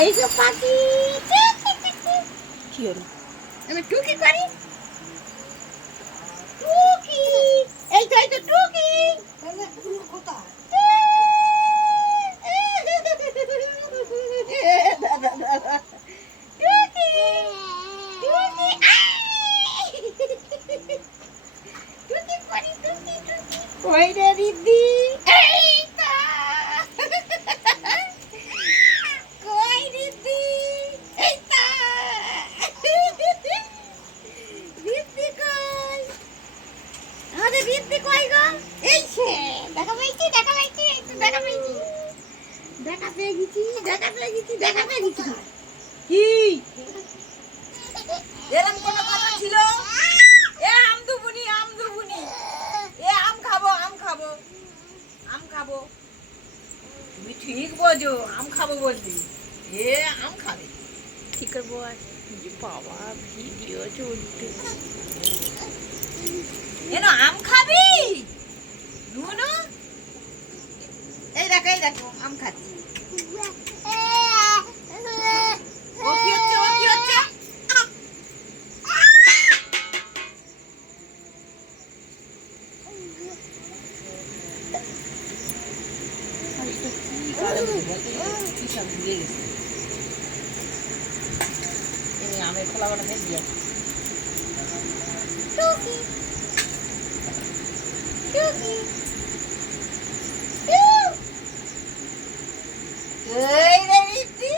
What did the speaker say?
এই যে পাখি কি হলো? আমি টুকি করি টুকি এই তো টুকি কোথায়? টুকি টুকি টুকি করি টুকি টুকি কই রে দিদি এই তো কই দিদি এই তো দিদি কই আমাদের দিদি কই গো এই সে দেখা পেয়েছি দেখা পেয়েছি একটু দেখা পেয়েছি দেখা পেয়ে গেছি দেখা পেয়ে গেছি দেখা পেয়ে গেছি কি এরম কোনো কথা ছিল? এ আম দুবুনি এ আম খাবো আম খাবো। তুমি ঠিক বোঝো, আম খাবো বললি এ আম খাবে। কি করবো আর? বাবা ভিডিও চলতে। এনো আম খাবি নুনু? এই দেখো আম খাচ্ছি। ও কি হচ্ছে আমের খোলা গোটা দিয়ে টুকি টুকি এই রে দিদি